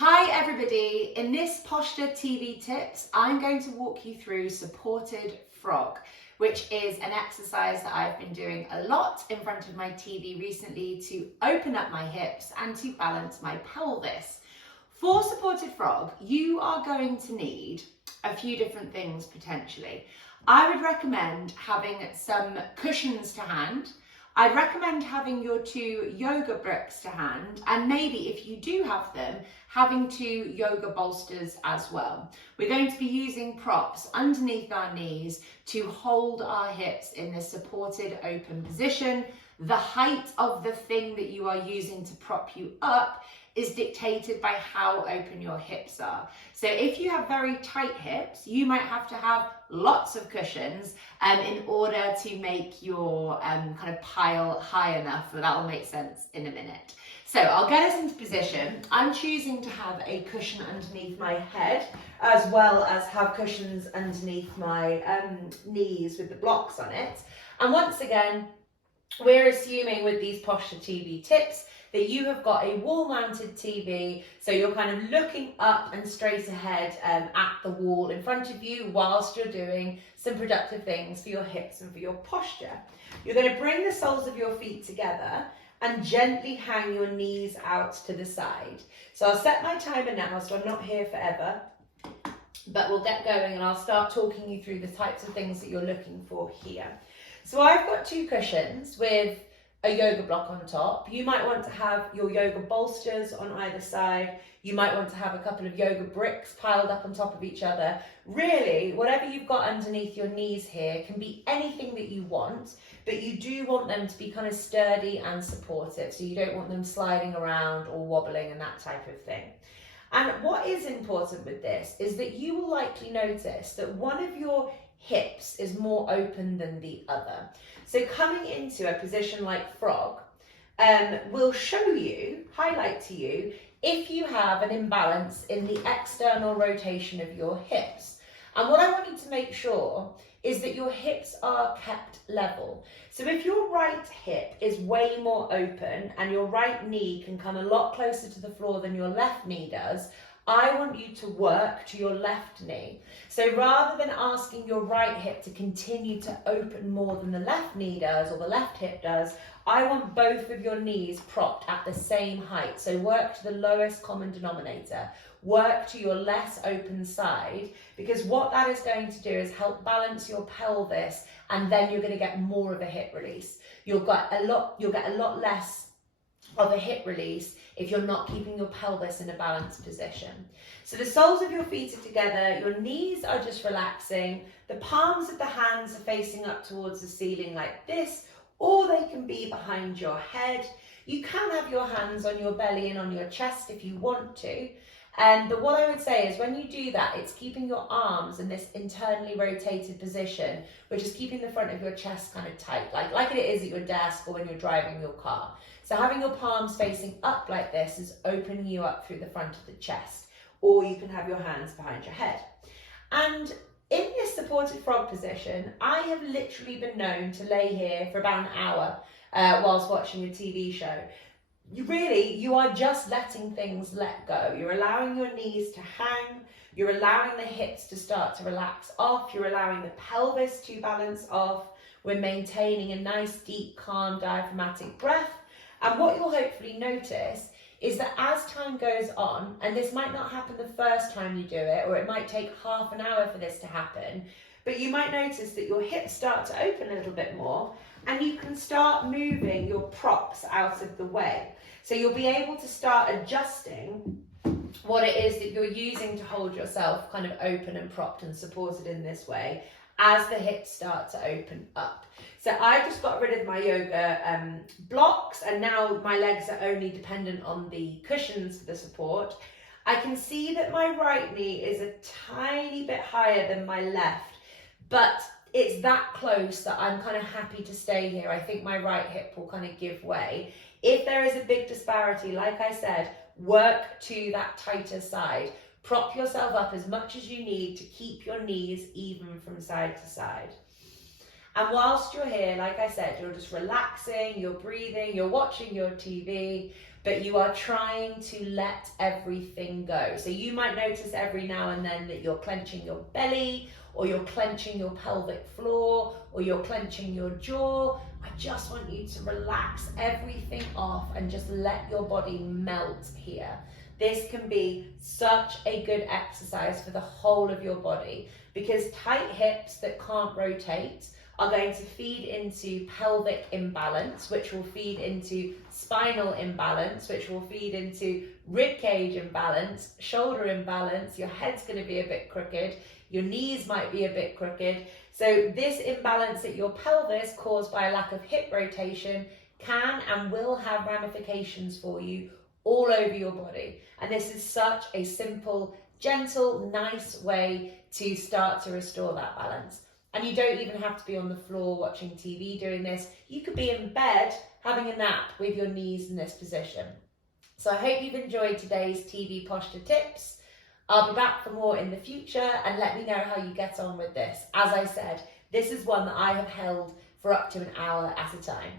Hi everybody, in this Posture TV Tips, I'm going to walk you through supported frog, which is an exercise that I've been doing a lot in front of my TV recently to open up my hips and to balance my pelvis. For supported frog, you are going to need a few different things potentially. I would recommend having some cushions to hand. I'd recommend having your 2 yoga bricks to hand, and maybe if you do have them, having 2 yoga bolsters as well. We're going to be using props underneath our knees to hold our hips in this supported open position. The height of the thing that you are using to prop you up is dictated by how open your hips are. So if you have very tight hips, you might have to have lots of cushions in order to make your kind of pile high enough, but that will make sense in a minute. So I'll get us into position. I'm choosing to have a cushion underneath my head, as well as have cushions underneath my knees with the blocks on it. And once again, we're assuming with these Posture TV tips that you have got a wall-mounted TV, so you're kind of looking up and straight ahead at the wall in front of you whilst you're doing some productive things for your hips and for your posture. You're going to bring the soles of your feet together and gently hang your knees out to the side. So I'll set my timer now, so I'm not here forever, but we'll get going and I'll start talking you through the types of things that you're looking for here. So I've got 2 cushions with a yoga block on top. You might want to have your yoga bolsters on either side. You might want to have a couple of yoga bricks piled up on top of each other. Really, whatever you've got underneath your knees here can be anything that you want, but you do want them to be kind of sturdy and supportive. So you don't want them sliding around or wobbling and that type of thing. And what is important with this is that you will likely notice that one of your hips is more open than the other. So coming into a position like frog will highlight to you if you have an imbalance in the external rotation of your hips. And what I want you to make sure is that your hips are kept level. So if your right hip is way more open and your right knee can come a lot closer to the floor than your left knee does, I want you to work to your left knee. So rather than asking your right hip to continue to open more than the left knee does or the left hip does, I want both of your knees propped at the same height. So work to the lowest common denominator. Work to your less open side, because what that is going to do is help balance your pelvis, and then you're going to get more of a hip release. You'll get a lot less of a hip release if you're not keeping your pelvis in a balanced position. So the soles of your feet are together, your knees are just relaxing, the palms of the hands are facing up towards the ceiling like this, or they can be behind your head. You can have your hands on your belly and on your chest if you want to. But what I would say is when you do that, it's keeping your arms in this internally rotated position, which is keeping the front of your chest kind of tight, like it is at your desk or when you're driving your car. So having your palms facing up like this is opening you up through the front of the chest, or you can have your hands behind your head. And in this supported frog position, I have literally been known to lay here for about an hour whilst watching a TV show. You are just letting things let go. You're allowing your knees to hang, you're allowing the hips to start to relax off, you're allowing the pelvis to balance off, we're maintaining a nice, deep, calm, diaphragmatic breath. And what you'll hopefully notice is that as time goes on, and this might not happen the first time you do it, or it might take half an hour for this to happen, but you might notice that your hips start to open a little bit more, and you can start moving your props out of the way. So you'll be able to start adjusting what it is that you're using to hold yourself kind of open and propped and supported in this way as the hips start to open up. So I just got rid of my yoga blocks, and now my legs are only dependent on the cushions for the support. I can see that my right knee is a tiny bit higher than my left, but it's that close that I'm kind of happy to stay here. I think my right hip will kind of give way. If there is a big disparity, like I said, work to that tighter side. Prop yourself up as much as you need to keep your knees even from side to side. And whilst you're here, like I said, you're just relaxing, you're breathing, you're watching your TV, but you are trying to let everything go. So you might notice every now and then that you're clenching your belly, or you're clenching your pelvic floor, or you're clenching your jaw. I just want you to relax everything off and just let your body melt here. This can be such a good exercise for the whole of your body, because tight hips that can't rotate are going to feed into pelvic imbalance, which will feed into spinal imbalance, which will feed into rib cage imbalance, shoulder imbalance. Your head's going to be a bit crooked. Your knees might be a bit crooked. So this imbalance at your pelvis caused by a lack of hip rotation can and will have ramifications for you all over your body. And this is such a simple, gentle, nice way to start to restore that balance. And you don't even have to be on the floor watching TV doing this. You could be in bed having a nap with your knees in this position. So I hope you've enjoyed today's TV posture tips. I'll be back for more in the future, and let me know how you get on with this. As I said, this is one that I have held for up to an hour at a time.